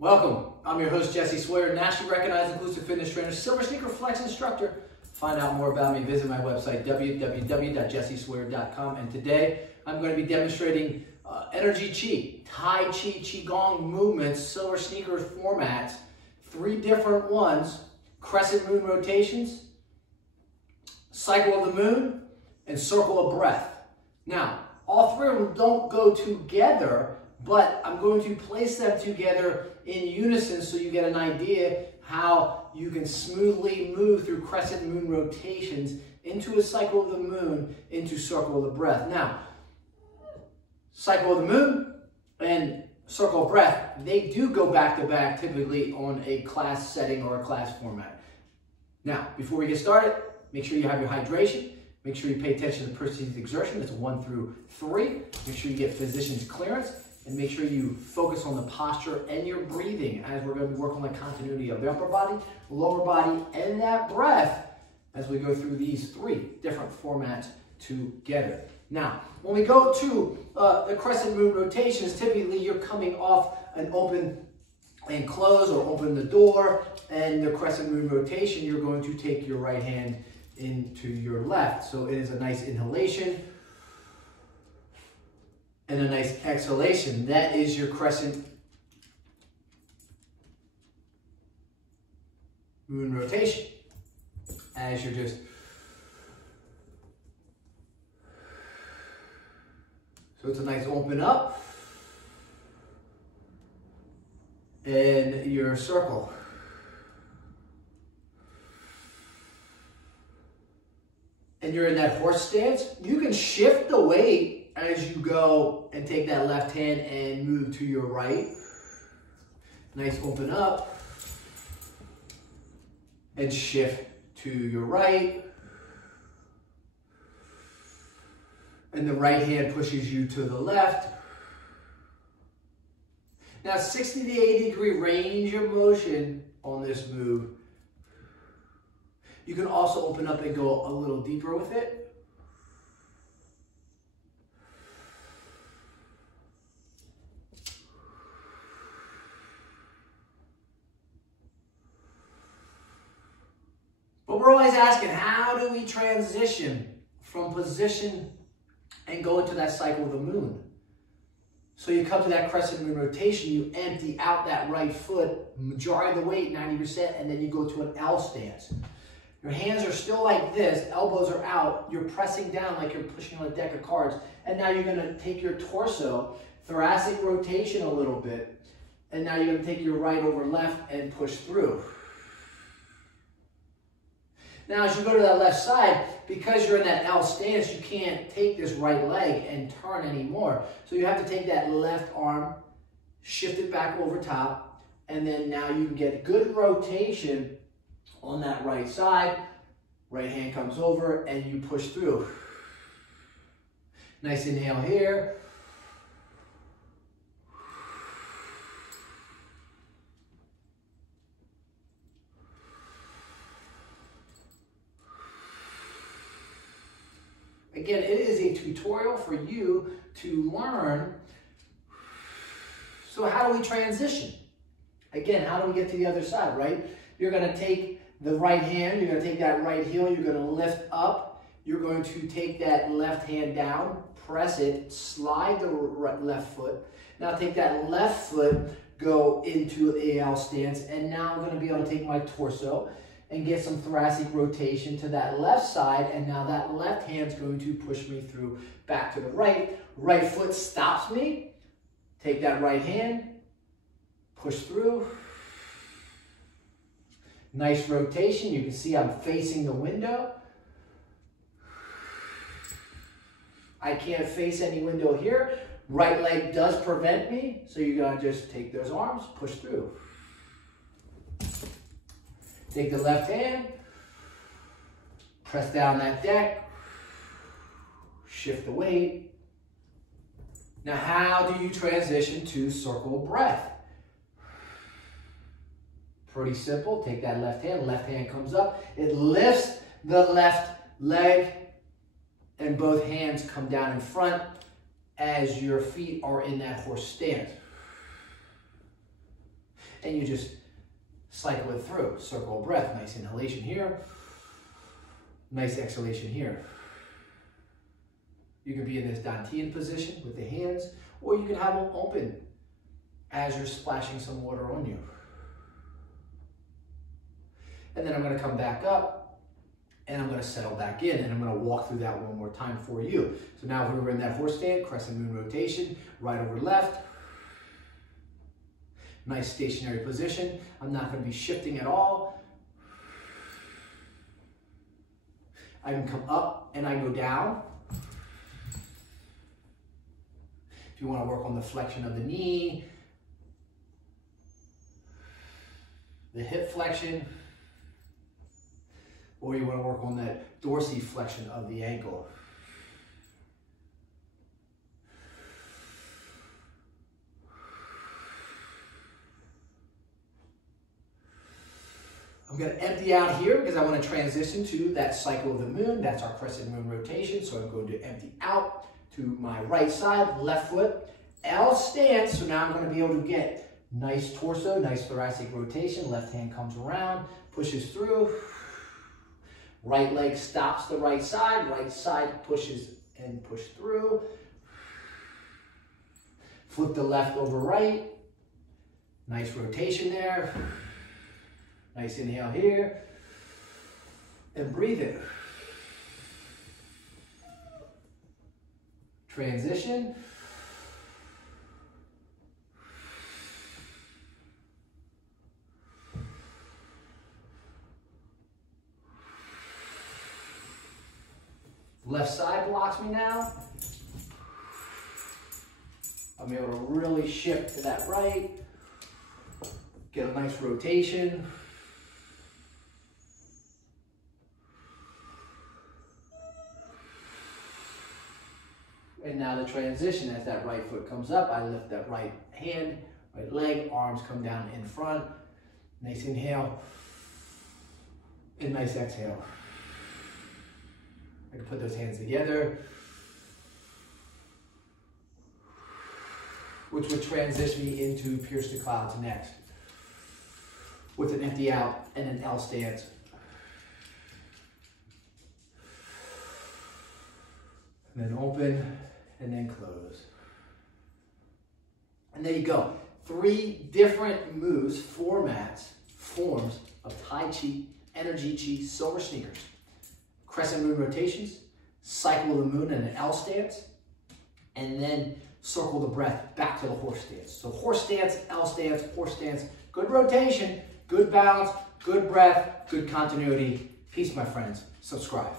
Welcome. I'm your host, Jesse Sawyer, nationally recognized inclusive fitness trainer, silver sneaker flex instructor. To find out more about me, visit my website, www.jessesawyer.com. And today, I'm going to be demonstrating Energy Chi, Tai Chi, Qigong movements, silver sneakers formats, 3 different ones, crescent moon rotations, cycle of the moon, and circle of breath. Now, all 3 of them don't go together, but I'm going to place them together in unison so you get an idea how you can smoothly move through crescent moon rotations into a cycle of the moon, into circle of the breath. Now, cycle of the moon and circle of breath, they do go back to back typically on a class setting or a class format. Now, before we get started, make sure you have your hydration. Make sure you pay attention to perceived exertion. That's 1 through 3. Make sure you get physician's clearance. And make sure you focus on the posture and your breathing as we're going to work on the continuity of the upper body, lower body, and that breath as we go through these 3 different formats together. Now, when we go to the crescent moon rotations, typically you're coming off an open and close or open the door, and the crescent moon rotation, you're going to take your right hand into your left. So it is a nice inhalation and a nice exhalation. That is your crescent moon rotation. As you're just, so it's a nice open up and your circle. And you're in that horse stance. You can shift the weight as you go and take that left hand and move to your right. Nice open up. And shift to your right. And the right hand pushes you to the left. Now 60 to 80 degree range of motion on this move. You can also open up and go a little deeper with it. But we're always asking, how do we transition from position and go into that cycle of the moon? So you come to that crescent moon rotation, you empty out that right foot, majority of the weight, 90%, and then you go to an L stance. Your hands are still like this, elbows are out, you're pressing down like you're pushing on a deck of cards, and now you're gonna take your torso, thoracic rotation a little bit, and now you're gonna take your right over left and push through. Now, as you go to that left side, because you're in that L stance, you can't take this right leg and turn anymore. So you have to take that left arm, shift it back over top, and then now you can get good rotation on that right side. Right hand comes over and you push through. Nice inhale here. Again, it is a tutorial for you to learn. So how do we transition? Again, how do we get to the other side, right? You're going to take the right hand, you're going to take that right heel, you're going to lift up, you're going to take that left hand down, press it, slide the left foot. Now take that left foot, go into the L stance, and now I'm going to be able to take my torso and get some thoracic rotation to that left side, and now that left hand's going to push me through back to the right. Right foot stops me, take that right hand, push through. Nice rotation, you can see I'm facing the window. I can't face any window here. Right leg does prevent me, so you're gonna just take those arms, push through. Take the left hand, press down that deck, shift the weight. Now, how do you transition to circle breath? Pretty simple. Take that left hand comes up. It lifts the left leg, and both hands come down in front as your feet are in that horse stance. and you just cycle it through. Circle of breath, nice inhalation here, nice exhalation here. You can be in this Dantian position with the hands, or you can have them open as you're splashing some water on you. And then I'm going to come back up, and I'm going to settle back in, and I'm going to walk through that one more time for you. So now if we were in that horse stand, crescent moon rotation, right over left. Nice stationary position. I'm not going to be shifting at all. I can come up and I go down. If you want to work on the flexion of the knee, the hip flexion, or you want to work on that dorsiflexion of the ankle. I'm going to empty out here because I want to transition to that cycle of the moon. That's our crescent moon rotation. So I'm going to empty out to my right side, left foot, L stance. So now I'm going to be able to get nice torso, nice thoracic rotation. Left hand comes around, pushes through. Right leg stops the right side pushes and push through. Flip the left over right. Nice rotation there. Nice inhale here. And breathe in. Transition. Left side blocks me now. I'm able to really shift to that right. Get a nice rotation. And now the transition, as that right foot comes up, I lift that right hand, right leg, arms come down in front. Nice inhale and nice exhale. I can put those hands together, which would transition me into Pierce the Clouds next, with an empty out and an L stance. And then open, and then close. And there you go. 3 different moves, forms of Tai Chi, Energy Chi, Silver Sneakers. Crescent moon rotations, cycle of the moon and an L stance, and then circle the breath back to the horse stance. So horse stance, L stance, horse stance, good rotation, good balance, good breath, good continuity. Peace, my friends. Subscribe.